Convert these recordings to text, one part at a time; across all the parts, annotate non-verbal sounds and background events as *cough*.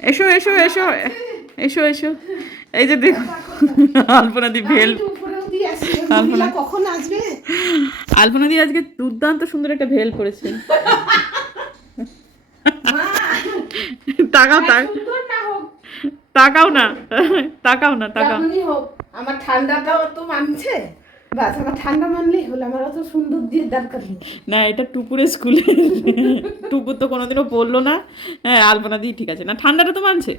এসো এসো এসো। এসো এসো। এই যে দেখো আলপনা দি ভেল। আলপনা। কখন আসবে? আলপনা দি আজকে দুর্দান্ত সুন্দর একটা ভেল করেছে। তাকাও তাকাও না। তাকাও না তাকাও। আমার ঠান্ডাটাও তো মানছে। বাস আমার ঠান্ডা মানলেই হলো আমার অত সুন্দর দিয়ে দরকার নেই। না এটা টুকুরে স্কুলে *laughs* টুকুর তো কোনোদিনও বলল না। হ্যাঁ আলপনা দি ঠিক আছে। না ঠান্ডাটা তো মানছে।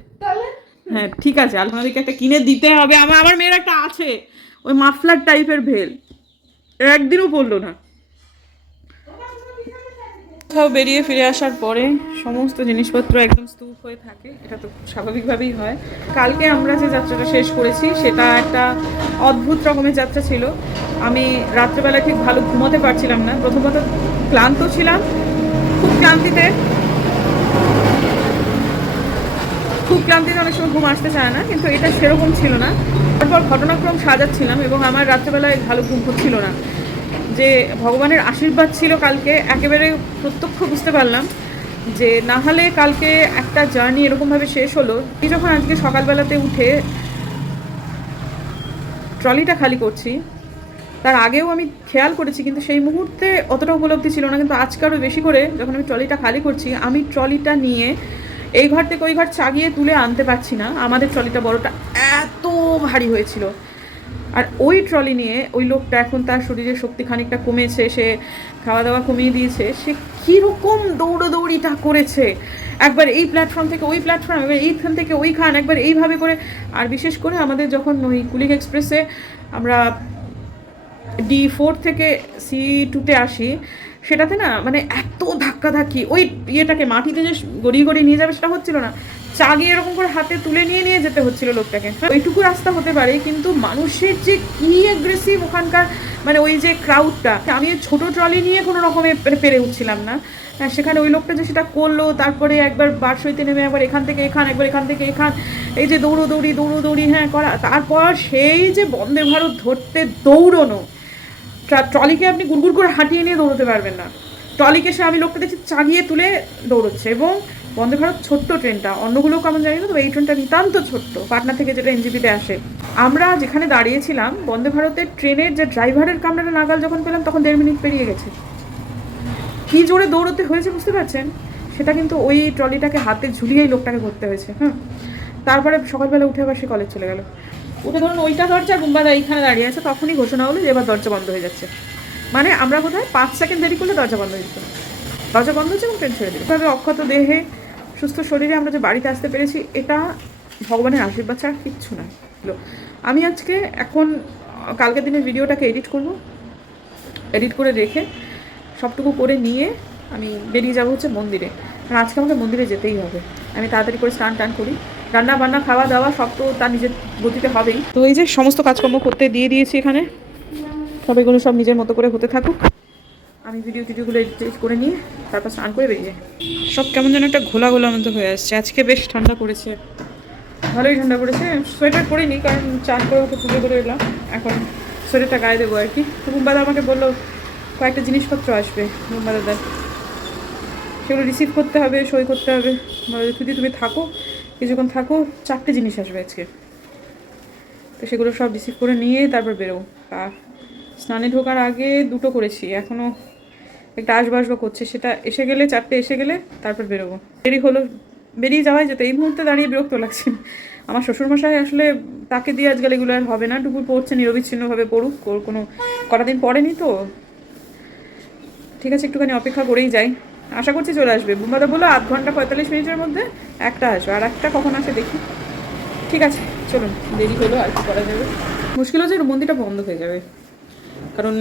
হ্যাঁ ঠিক আছে আলপনা দিকে একটা কিনে দিতে হবে। আমার আমার মেয়ের একটা আছে ওই মাফলার টাইপের ভেল। একদিনও পড়ল না। কোথাও বেরিয়ে ফিরে আসার পরে সমস্ত জিনিসপত্র একদম স্তূপ হয়ে থাকে, এটা তো স্বাভাবিকভাবেই হয়। কালকে আমরা যে যাত্রাটা শেষ করেছি, সেটা একটা অদ্ভুত রকমের যাত্রা ছিল। আমি রাত্রেবেলা ঠিক ভালো ঘুমোতে পারছিলাম না। প্রথমত ক্লান্ত ছিলাম, খুব ক্লান্তিতে। খুব ক্লান্তিতে অনেক সময় ঘুম আসতে চায় না, কিন্তু এটা সেরকম ছিল না। তারপর ঘটনাক্রম সাজাচ্ছিলাম এবং আমার রাত্রেবেলায় ভালো ঘুম হচ্ছিল না। যে ভগবানের আশীর্বাদ ছিল কালকে, একেবারে প্রত্যক্ষ বুঝতে পারলাম যে না হলে কালকে একটা জার্নি এরকমভাবে শেষ হলো। এই যখন আজকে সকালবেলাতে উঠে ট্রলিটা খালি করছি, তার আগেও আমি খেয়াল করেছি কিন্তু সেই মুহূর্তে অতটা উপলব্ধি ছিল না, কিন্তু আজকে আরও বেশি করে যখন আমি ট্রলিটা খালি করছি, আমি ট্রলিটা নিয়ে এই ঘর থেকে ওই ঘর চাগিয়ে তুলে আনতে পারছি না। আমাদের ট্রলিটা বড়টা এত ভারী হয়েছিল। আর ওই ট্রলি নিয়ে ওই লোকটা এখন তার শরীরের শক্তি খানিকটা কমেছে, সে খাওয়া দাওয়া কমিয়ে দিয়েছে, সে কীরকম দৌড়োদৌড়িটা করেছে। একবার এই প্ল্যাটফর্ম থেকে ওই প্ল্যাটফর্ম এবার এইখান থেকে ওইখান, একবার এইভাবে করে। আর বিশেষ করে আমাদের যখন ওই কুলিক এক্সপ্রেসে আমরা ডি ফোর থেকে সি টুতে আসি, সেটাতে না মানে এত ধাক্কাধাক্কি, ওই ইয়েটাকে মাটিতে যে গড়িয়ে গড়িয়ে নিয়ে যাবে সেটা হচ্ছিল না। চাগিয়ে এরকম করে হাতে তুলে নিয়ে নিয়ে যেতে হচ্ছিল লোকটাকে। ওইটুকু রাস্তা হতে পারে কিন্তু মানুষের যে কি অ্যাগ্রেসিভ ওখানকার মানে ওই যে ক্রাউডটা আমি ছোট ট্রলি নিয়ে কোনো রকমে পেরে উঠছিলাম না। হ্যাঁ, সেখানে ওই লোকটা যে সেটা করল তারপরে একবার বারসইতে নেমে একবার এখান থেকে এখান একবার এখান থেকে এখান এই যে দৌড়ো দৌড়ি দৌড়ো দৌড়ি হ্যাঁ করা তারপর সেই যে বন্দে ভারত ধরতে দৌড়নো ট্রা- ট্রলিকে আপনি গুড়গুড় করে হাঁটিয়ে নিয়ে দৌড়তে পারবেন না। ট্রলিকে সে আমি লোকটা দেখছি চাগিয়ে তুলে দৌড়চ্ছে এবং বন্দে ভারত ছোট্ট ট্রেনটা। অন্যগুলো কেমন জানি না, তবে এই ট্রেনটা নিতান্ত ছোট্ট। পাটনা থেকে যেটা এনজিপিতে আসে। আমরা যেখানে দাঁড়িয়েছিলাম বন্দে ভারতের ট্রেনের যে ড্রাইভারের কামরাটা নাগাল যখন পেলাম, তখন দেড় মিনিট পেরিয়ে গেছে। কি জোরে দৌড়তে হয়েছে বুঝতে পারছেন? সেটা কিন্তু ওই ট্রলিটাকে হাতে ঝুলিয়েই লোকটাকে ধরতে হয়েছে হ্যাঁ তারপরে সকালবেলা উঠে আবার সে কলেজ চলে গেল। উঠে ধরুন ওইটা দরজা গুম্বাদা এইখানে দাঁড়িয়ে আছে, তখনই ঘোষণা হলো যে এবার দরজা বন্ধ হয়ে যাচ্ছে। মানে আমরা কোথায় পাঁচ সেকেন্ড দেরি করলে দরজা বন্ধ হয়ে যেত। দরজা বন্ধ হচ্ছে এবং ট্রেন ছেড়ে দিল। এভাবে অক্ষত দেহে সুস্থ শরীরে আমরা যে বাড়িতে আসতে পেরেছি, এটা ভগবানের আশীর্বাদ ছাড়া কিচ্ছু না। আমি আজকে এখন, কালকের দিনের ভিডিওটাকে এডিট করব। এডিট করে রেখে সবটুকু করে নিয়ে আমি বেরিয়ে যাব হচ্ছে মন্দিরে। কারণ আজকে আমাকে মন্দিরে যেতেই হবে। আমি তাড়াতাড়ি করে স্নান টান করি। রান্না বান্না খাওয়া দাওয়া সব তো তার নিজের গতিতে হবেই। তো এই যে সমস্ত কাজকর্ম করতে দিয়ে দিয়েছি এখানে। সব এগুলো সব নিজের মতো করে হতে থাকুক। আমি ভিডিও টিডিওগুলো এডিট করে নিয়ে তারপর স্নান করে বেরিয়ে যাই। সব কেমন যেন একটা ঘোলা ঘোলা মতো হয়ে আসছে। আজকে বেশ ঠান্ডা পড়েছে। ভালোই ঠান্ডা পড়েছে। সোয়েটার পরিনি কারণ চান করে ওকে পুজো করে এলাম। এখন সোয়েটারটা গায়ে দেবো আর কি। তো আমাকে বলল কয়েকটা জিনিসপত্র আসবে মুম্বাদাদার সেগুলো রিসিভ করতে হবে সই করতে হবে। যদি তুমি থাকো কিছুক্ষণ থাকো চারটে জিনিস আসবে আজকে। তো সেগুলো সব রিসিভ করে নিয়ে তারপর বেরোবো। আর স্নানে ঢোকার আগে দুটো করেছি। এখনও একটা আসবা আসবা করছে সেটা এসে গেলে চারটে এসে গেলে তারপর বেরোবো। দেরি হলো বেরিয়ে যাওয়াই যেত। এই মুহূর্তে দাঁড়িয়ে বিরক্ত লাগছে। আমার শ্বশুরমশাই আসলে তাকে দিয়ে আজকাল এগুলো আর হবে না। টুকুর পড়ছে নিরবিচ্ছিন্নভাবে পড়ুক। ওর কোনো কটা দিন পড়েনি তো। ঠিক আছে একটুখানি অপেক্ষা করেই যাই। আশা করছি চলে আসবে। বুম্বাদা বলল আধ ঘণ্টা পঁয়তাল্লিশ মিনিটের মধ্যে একটা আসবে। আর একটা কখন আসে দেখি। ঠিক আছে চলুন। দেরি হলো আর কি করা যাবে? মুশকিল হচ্ছে মন্দিরটা বন্ধ হয়ে যাবে। কারণ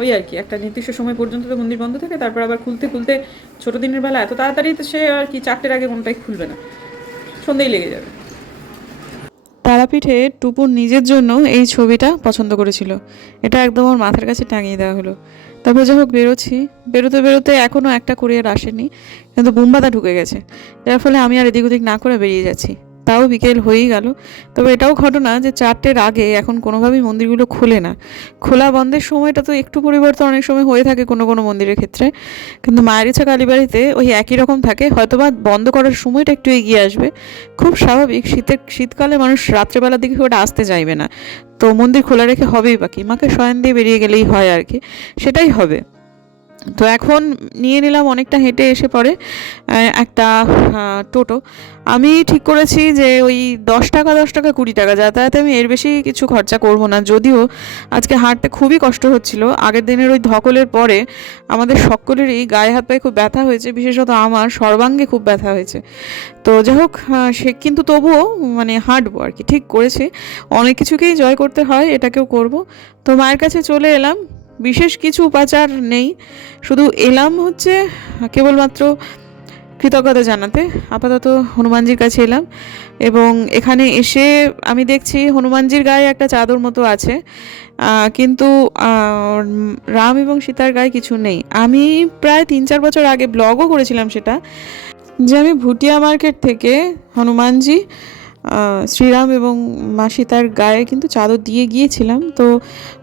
ওই আর কি, একটা নির্দিষ্ট সময় পর্যন্ত তো মন্দির বন্ধ থাকে, তারপর আবার খুলতে খুলতে ছোটো দিনের বেলা এত তাড়াতাড়ি তো সে আর কি চারটের আগে কোনটাই খুলবে না সন্ধ্যেই লেগে যাবে। তারাপীঠে টুপুর নিজের জন্য এই ছবিটা পছন্দ করেছিল, এটা একদম ওর মাথার কাছে টাঙিয়ে দেওয়া হলো। তারপর যাই হোক, বেরোচ্ছি, বেরোতে বেরোতে এখনও একটা কুরিয়ার আসেনি, কিন্তু বুম্বাদা ঢুকে গেছে, যার ফলে আমি আর এদিক ওদিক না করে বেরিয়ে যাচ্ছি। তাও বিকেল হয়েই গেল। তবে এটাও ঘটনা যে চারটের আগে এখন কোনোভাবেই মন্দিরগুলো খোলে না। খোলা বন্ধের সময়টা তো একটু পরিবর্তন অনেক সময় হয়ে থাকে কোনো কোনো মন্দিরের ক্ষেত্রে। কিন্তু মায়ের ইচ্ছা কালীবাড়িতে ওই একই রকম থাকে, হয়তোবা বন্ধ করার সময়টা একটু এগিয়ে আসবে। খুব স্বাভাবিক, শীতের, শীতকালে মানুষ রাত্রেবেলার দিকে ওটা আসতে চাইবে না। তো মন্দির খোলা রেখে হবেই বাকি মাকে শয়ন দিয়ে বেরিয়ে গেলেই হয় আর কি। সেটাই হবে। তো এখন নিয়ে নিলাম, অনেকটা হেঁটে এসে পড়ে একটা টোটো। আমি ঠিক করেছি যে ওই দশ টাকা দশ টাকা, কুড়ি টাকা যাতায়াতে আমি এর বেশি কিছু খরচা করব না। যদিও আজকে হাঁটতে খুবই কষ্ট হচ্ছিল। আগের দিনের ওই ধকলের পরে আমাদের সকলেরই গায়ে হাত পায়ে খুব ব্যথা হয়েছে, বিশেষত আমার সর্বাঙ্গে খুব ব্যথা হয়েছে। তো যাই হোক সে কিন্তু তবুও মানে হাঁটবো আর কি। ঠিক করেছি। অনেক কিছুকেই জয় করতে হয়, এটাকেও করব। তো মায়ের কাছে চলে এলাম। বিশেষ কিছু উপাচার নেই। শুধু এলাম হচ্ছে কেবলমাত্র কৃতজ্ঞতা জানাতে। আপাতত হনুমানজির কাছে এলাম এবং এখানে এসে আমি দেখছি হনুমানজির গায়ে একটা চাদর মতো আছে কিন্তু রাম এবং সীতার গায়ে কিছু নেই। আমি প্রায় তিন চার বছর আগে ব্লগও করেছিলাম সেটা, যে আমি ভুটিয়া মার্কেট থেকে হনুমানজি শ্রীরাম এবং মা সীতার গায়ে কিন্তু চাদর দিয়ে গিয়েছিলাম। তো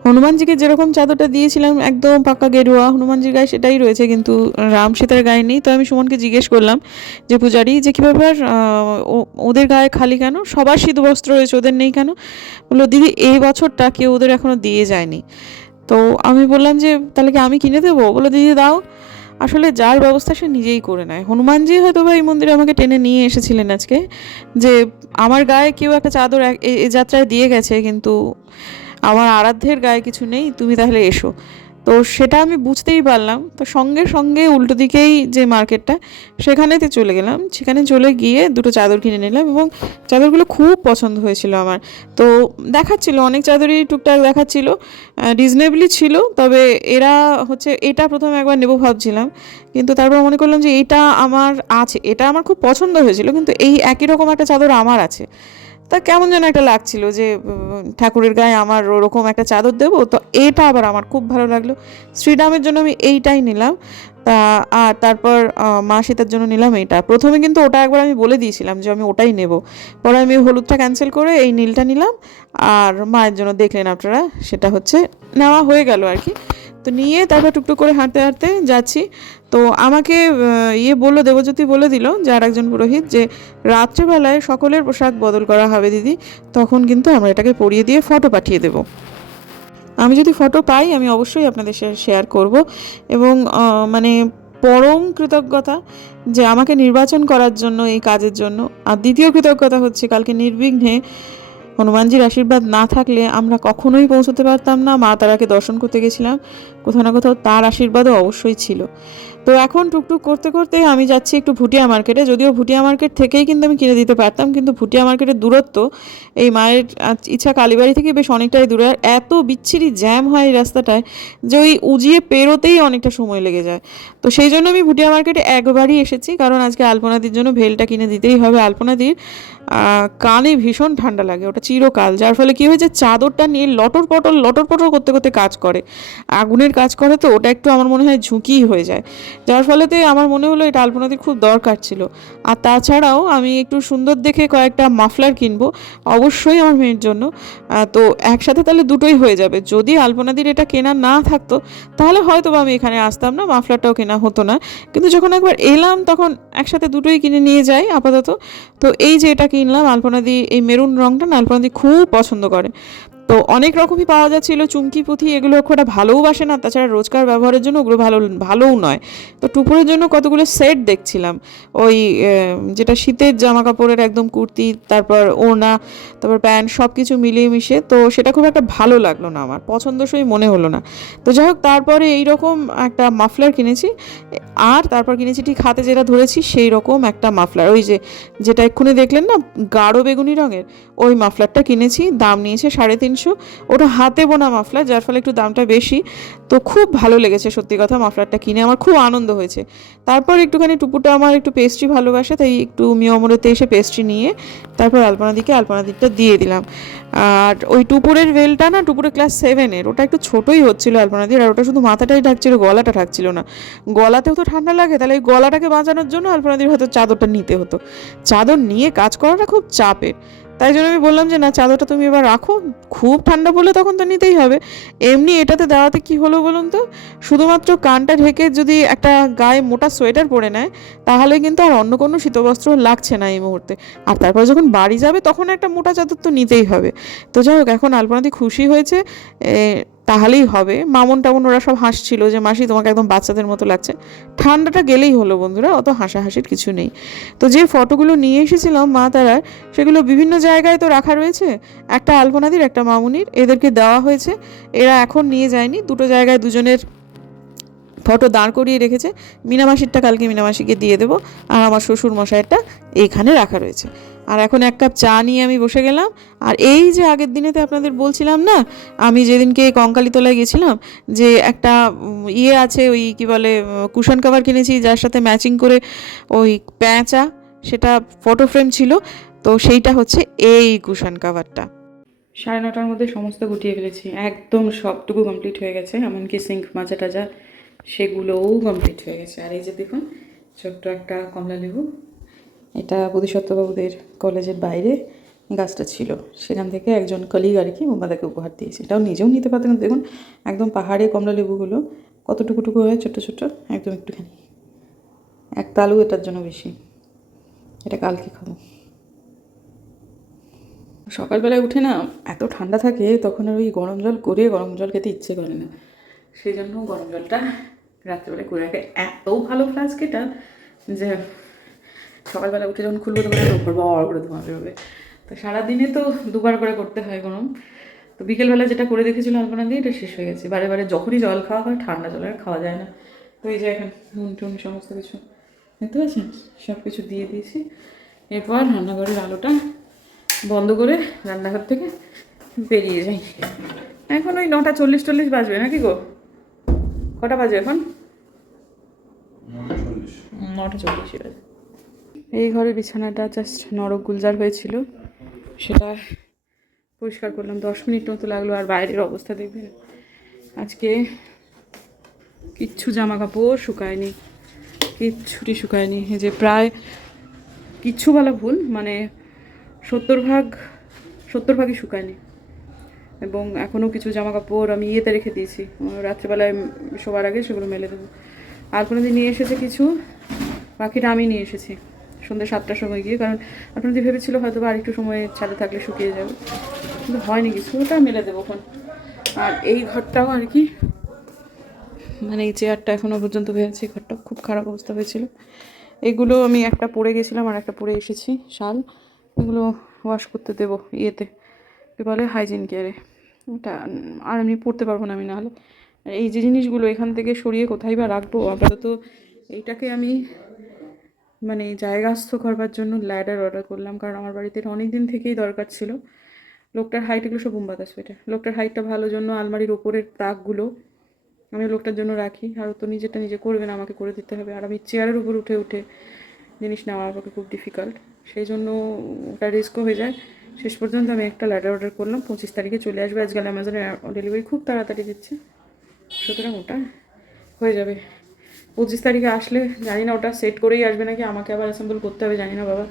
হনুমানজিকে যেরকম চাদরটা দিয়েছিলাম, একদম পাক্কা গেরুয়া হনুমানজির গায়ে সেটাই রয়েছে, কিন্তু রাম সীতার গায়ে নেই। তো আমি সুমনকে জিজ্ঞেস করলাম যে, পূজারি, যে কী ব্যাপার? ওদের গায়ে খালি কেন? সবার শীত বস্ত্র রয়েছে, ওদের নেই কেন? বলল, দিদি, এই বছরটা কেউ ওদের এখনও দিয়ে যায়নি। তো আমি বললাম যে, তাহলে কি আমি কিনে দেবো? বলল, দিদি, দাও। আসলে যার ব্যবস্থা সে নিজেই করে নেয়। হনুমানজি হয়তো বা এই মন্দিরে আমাকে টেনে নিয়ে এসেছিলেন আজকে যে আমার গায়ে কেউ একটা চাদর এ যাত্রায় দিয়ে গেছে, কিন্তু আমার আরাধ্যের গায়ে কিছু নেই, তুমি তাহলে এসো। তো সেটা আমি বুঝতেই পারলাম। তো সঙ্গে সঙ্গে উল্টো দিকেই যে মার্কেটটা, সেখানেতে চলে গেলাম। সেখানে চলে গিয়ে দুটো চাদর কিনে নিলাম এবং চাদরগুলো খুব পছন্দ হয়েছিল আমার। তো দেখাচ্ছিল, অনেক চাদরই টুকটাক দেখাচ্ছিল রিজনেবলি ছিল, তবে এরা হচ্ছে, এটা প্রথমে একবার নেব ভাবছিলাম। কিন্তু তারপর মনে করলাম যে এটা আমার আছে, এটা আমার খুব পছন্দ হয়েছিল, কিন্তু এই একই রকম একটা চাদর আমার আছে। তা কেমন যেন একটা লাগছিল যে ঠাকুরের গায়ে আমার ওরকম একটা চাদর দেবো। তো এটা আবার আমার খুব ভালো লাগল। শ্রীরামের জন্য আমি এইটাই নিলাম। তা, আর তারপর মা সীতার জন্য নিলাম এইটা প্রথমে কিন্তু ওটা একবার আমি বলে দিয়েছিলাম যে আমি ওটাই নেব। পরে আমি হলুদটা ক্যান্সেল করে এই নীলটা নিলাম। আর মায়ের জন্য দেখলেন আপনারা, সেটা হচ্ছে নেওয়া হয়ে গেল আর কি। তো নিয়ে তারপর টুকটুক করে হাঁটতে হাঁটতে যাচ্ছি। তো আমাকে ইয়ে বলল, দেবজ্যোতি বলে দিল যে আর একজন পুরোহিত, যে রাত্রেবেলায় সকলের পোশাক বদল করা হবে, দিদি। তখন কিন্তু আমরা এটাকে পরিয়ে দিয়ে ফটো পাঠিয়ে দেব। আমি যদি ফটো পাই, আমি অবশ্যই আপনাদের সাথে শেয়ার করব। এবং মানে পরম কৃতজ্ঞতা যে আমাকে নির্বাচন করার জন্য, এই কাজের জন্য। আর দ্বিতীয় কৃতজ্ঞতা হচ্ছে, কালকে নির্বিঘ্নে হনুমানজির আশীর্বাদ না থাকলে আমরা কখনোই পৌঁছতে পারতাম না। মা তারাকে দর্শন করতে গেছিলাম। কোথাও না কোথাও তার আশীর্বাদও অবশ্যই ছিল। তো এখন টুকটুক করতে করতে আমি যাচ্ছি একটু ভুটিয়া মার্কেটে। যদিও ভুটিয়া মার্কেট থেকেই কিন্তু আমি কিনে দিতে পারতাম, কিন্তু ভুটিয়া মার্কেটের দূরত্ব, এই মায়ের ইচ্ছা কালীবাড়ি থেকে বেশ অনেকটাই দূরে। আর এত বিচ্ছিরি জ্যাম হয় এই রাস্তাটায় যে ওই উজিয়ে পেরোতেই অনেকটা সময় লেগে যায়। তো সেই জন্য আমি ভুটিয়া মার্কেটে একবারই এসেছি, কারণ আজকে আলপনাদির জন্য ভেলটা কিনে দিতেই হবে। আলপনাদির কানে ভীষণ ঠান্ডা লাগে, ওটা চিরকাল। যার ফলে কি হয়েছে, চাদরটা নিয়ে লটর পটর লটর পটর করতে করতে কাজ করে। আগুনের কাজ করে তো ওটা একটু আমার মনে হয় ঝুঁকিই হয়ে যায়। যার ফলেতে আমার মনে হলো এটা আলপনাদির খুব দরকার ছিল। আর তাছাড়াও আমি একটু সুন্দর দেখে কয়েকটা মাফলার কিনবো, অবশ্যই আমার মেয়ের জন্য। তো একসাথে তাহলে দুটোই হয়ে যাবে। যদি আলপনাদির এটা কেনা না থাকতো, তাহলে হয়তো বা আমি এখানে আসতাম না, মাফলারটাও কেনা হতো না। কিন্তু যখন একবার এলাম, তখন একসাথে দুটোই কিনে নিয়ে যাই আপাতত। তো এই যে এটা কিনলাম, আলপনাদি, এই মেরুন রঙটা না আলপনাদি খুব পছন্দ করে। তো অনেক রকমই পাওয়া যাচ্ছিল। চুমকি, পুঁথি এগুলো খুব একটা ভালোও বাসে না, তাছাড়া রোজকার ব্যবহারের জন্য ওগুলো ভালো, ভালোও নয়। তো টুপুরের জন্য কতগুলো সেট দেখছিলাম। ওই যেটা শীতের জামা কাপড়ের একদম কুর্তি, তারপর ওড়না, তারপর প্যান্ট সব কিছু মিলিয়ে মিশে, তো সেটা খুব একটা ভালো লাগল না আমার, পছন্দসই মনে হলো না। তো যাই হোক, তারপরে এইরকম একটা মাফলার কিনেছি। আর তারপর কিনেছি ঠিক হাতে যেটা ধরেছি সেই রকম একটা মাফলার। ওই যে, যেটা এক্ষুনি দেখলেন না, গাঢ় বেগুনি রঙের, ওই মাফলারটা কিনেছি, দাম নিয়েছে সাড়ে তিনশো তিনশো ওটা হাতে বোনা মাফলার, যার ফলে একটু দামটা বেশি। তো খুব ভালো লেগেছে সত্যি কথা মাফলারটা কিনে। আমার খুব আনন্দ হয়েছে। তারপর একটুখানি টুপুটা আমার একটু পেস্ট্রি ভালোবাসে, তাই একটু মিয়মরতে এসে পেস্ট্রি নিয়ে তারপর আলপনা দিকে আলপনা দিকটা দিয়ে দিলাম। আর ওই টুপুরের ভেলটা না, টুপুরের ক্লাস সেভেনের ওটা একটু ছোটোই হচ্ছিল দিয়ে আর ওটা শুধু মাথাটাই ঢাকছিল, গলাটা ঢাকছিল না। গলাতেও তো ঠান্ডা লাগে, তাহলে ওই গলাটাকে বাঁচানোর জন্য আলপনাদির হয়তো চাদরটা নিতে হতো। চাদর নিয়ে কাজ করাটা খুব চাপের। তাই জন্য আমি বললাম যে, না, চাদরটা তুমি এবার রাখো। খুব ঠান্ডা পড়লে তখন তো নিতেই হবে। এমনি এটাতে দেওয়াতে কি হলো বলুন তো? শুধুমাত্র কানটা ঢেকে যদি একটা গায়ে মোটা সোয়েটার পরে নেয়, তাহলে কিন্তু আর অন্য কোনো শীতবস্ত্র লাগছে না এই মুহূর্তে। আর তারপর যখন বাড়ি যাবে, তখন একটা মোটা চাদর তো নিতেই হবে। তো যাই হোক, এখন আলপনাদি খুশি হয়েছে। তাহলেই হবে। মামন টামন ওরা সব হাসছিল যে, মাসি, তোমাকে একদম বাচ্চাদের মতো লাগছে। ঠান্ডাটা গেলেই হলো বন্ধুরা, অত হাসাহাসির কিছু নেই। তো যে ফটোগুলো নিয়ে এসেছিলাম মা তারার, সেগুলো বিভিন্ন জায়গায় তো রাখা রয়েছে। একটা আলপনাদির, একটা মামুনির, এদেরকে দেওয়া হয়েছে। এরা এখন নিয়ে যায়নি, দুটো জায়গায় দুজনের ফটো দাঁড় করিয়ে রেখেছে। মিনামাসিরটা কালকে মিনামাসিকে দিয়ে দেবো, আর আমার শ্বশুর মশাইয়েরটা এইখানে রাখা রয়েছে। আর এখন এক কাপ চা নিয়ে আমি বসে গেলাম। আর এই যে আগের দিনেতে আপনাদের বলছিলাম না, আমি যেদিনকে কঙ্কালিতলায় গেছিলাম, যে একটা ইয়ে আছে ওই কি বলে, কুশন কাভার কিনেছি, যার সাথে ম্যাচিং করে ওই প্যাঁচা সেটা ফটো ফ্রেম ছিল। তো সেইটা হচ্ছে এই কুশন কাভারটা সাড়ে নটার মধ্যে সমস্ত গুটিয়ে ফেলেছি। একদম সবটুকু কমপ্লিট হয়ে গেছে, এমনকি সিঙ্ক মাজা টাজা সেগুলোও কমপ্লিট হয়ে গেছে। আর এই যে দেখুন, ছোট্ট একটা কমলা লেবু। এটা বোধিসত্ত্ববাবুদের কলেজের বাইরে গাছটা ছিল। সেখান থেকে একজন কলিগ আর কি মোমাদাকে উপহার দিয়েছে। এটাও নিজেও নিতে পারতেন দেখুন, একদম পাহাড়ে কমলা লেবুগুলো কতটুকু টুকু হয়, ছোট্ট ছোট্ট, একদম একটুখানি। এক তালু এটার জন্য বেশি। এটা কালকে খাব। সকালবেলায় উঠে না এত ঠান্ডা থাকে, তখন আর ওই গরম জল করে গরম জল খেতে ইচ্ছে করে না। সেই জন্য গরম জলটা রাত্রেবেলায় করে রাখে। এত ভালো ফ্লাস্ক এটা যে সকালবেলা উঠে যখন খুলবো তখন উপর বড় করে ধোঁয়া বেরোবে। তো সারাদিনে তো দুবার করে করতে হয় গরম। তো বিকেলবেলা যেটা করে দেখেছিল আলপনা দিয়ে এটা শেষ হয়ে গেছে। বারে বারে যখনই জল খাওয়া হয় ঠান্ডা জল আর খাওয়া যায় না। তো এই যে এখন নুন টুন সমস্ত কিছু দেখতে পাচ্ছেন? সব কিছু দিয়ে দিয়েছি। এরপর রান্নাঘরের আলোটা বন্ধ করে রান্নাঘর থেকে বেরিয়ে যাই। এখন ওই নটা চল্লিশ চল্লিশ বাজবে নাকি গো? কটা বাজে এখন? নটা চল্লিশই বাজে। এই ঘরের বিছানাটা জাস্ট নরক গুলজার হয়েছিল। সেটা পরিষ্কার করলাম, দশ মিনিট মতো লাগল আর বাইরের অবস্থা দেখবেন। আজকে কিচ্ছু জামা কাপড় শুকায়নি, কিচ্ছুটি শুকায়নি। যে প্রায় কিচ্ছু বলা ভুল মানে সত্তর ভাগ, সত্তর ভাগই শুকায়নি। এবং এখনও কিছু জামা কাপড় আমি ইয়েতে রেখে দিয়েছি। রাত্রেবেলায় শোবার আগে সেগুলো মেলে দেবো। আর কোনো দিন নিয়ে এসেছে কিছু, বাকিটা আমি নিয়ে এসেছি। সন্ধ্যে সাতটার সময় গিয়ে, কারণ আপনাদের ভেবেছিল হয়তো বা আরেকটু সময় ছাদে থাকলে শুকিয়ে যাবে। কিন্তু হয়নি কিছু, ওটা মেলে দেবো এখন। আর এই ঘরটাও আর কি মানে এই চেয়ারটা এখনও পর্যন্ত হয়ে আছে এই ঘরটা খুব খারাপ অবস্থা হয়েছিল। এগুলো আমি একটা পরে গেছিলাম আর একটা পরে এসেছি, শাল। এগুলো ওয়াশ করতে দেবো ইয়েতে, কী বলে হাইজিন কেয়ারে ওটা আর আমি পড়তে পারব না আমি নাহলে। আর এই যে জিনিসগুলো এখান থেকে সরিয়ে কোথায় বা রাখব, আপাতত এইটাকে আমি মানে জায়গাস্থ করবার জন্য ল্যাডার অর্ডার করলাম। কারণ আমার বাড়িতে এটা অনেক দিন থেকেই দরকার ছিল। লোকটার হাইট এগুলো সব বোম্বাতা সোয়েটার লোকটার হাইটটা ভালো জন্য আলমারির ওপরের তাকগুলো আমি লোকটার জন্য রাখি। আর তো নিজেরটা নিজে করবে না, আমাকে করে দিতে হবে। আর আমি চেয়ারের উপর উঠে উঠে জিনিস নেওয়া আমার পক্ষে খুব ডিফিকাল্ট সেই জন্য ওটা রিস্কও হয়ে যায়। শেষ পর্যন্ত আমি একটা ল্যাডার অর্ডার করলাম। পঁচিশ তারিখে চলে আসবে। আজকাল অ্যামাজনে ডেলিভারি খুব তাড়াতাড়ি দিচ্ছে। সুতরাং ওটা হয়ে যাবে। পঁচিশ তারিখে আসলে, জানি না, ওটা সেট করেই আসবে নাকি, আমাকে আবার অ্যাসেম্বল করতে হবে, জানি না বাবা।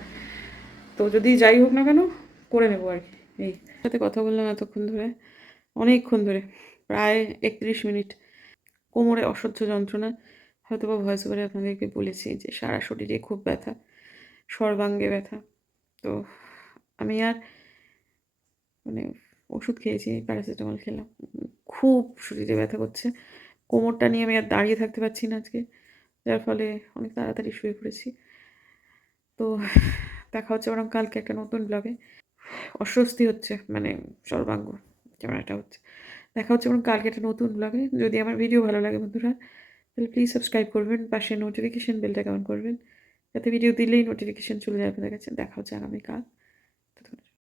তো যদি যাই হোক না কেন, করে নেব আর কি, এই। সাথে কথা বললাম এতক্ষণ ধরে, অনেকক্ষণ ধরে, প্রায় একত্রিশ মিনিট। কোমরে অসহ্য যন্ত্রণা হয়তো বা ভয়েস ওভারে আপনাদেরকে বলেছি যে সারা শরীরে খুব ব্যথা, সর্বাঙ্গে ব্যথা। তো আমি আর মানে ওষুধ খেয়েছি, প্যারাসিটামল খেলাম। খুব শরীরে ব্যথা করছে। কোমরটা নিয়ে আমি আর দাঁড়িয়ে থাকতে পারছি না আজকে, যার ফলে অনেক তাড়াতাড়ি শুয়ে পড়েছি। তো দেখা হচ্ছে বরং কালকে একটা নতুন ব্লগে অস্বস্তি হচ্ছে মানে সর্বাঙ্গ একটা হচ্ছে। দেখা হচ্ছে বরং কালকে একটা নতুন ব্লগে যদি আমার ভিডিও ভালো লাগে বন্ধুরা, তাহলে প্লিজ সাবস্ক্রাইব করবেন, পাশে নোটিফিকেশান বেলটা কেমন করবেন। যাতে ভিডিও দিলেই নোটিফিকেশান চলে যাবে আপনাদের কাছে। দেখা হচ্ছে আগামীকাল।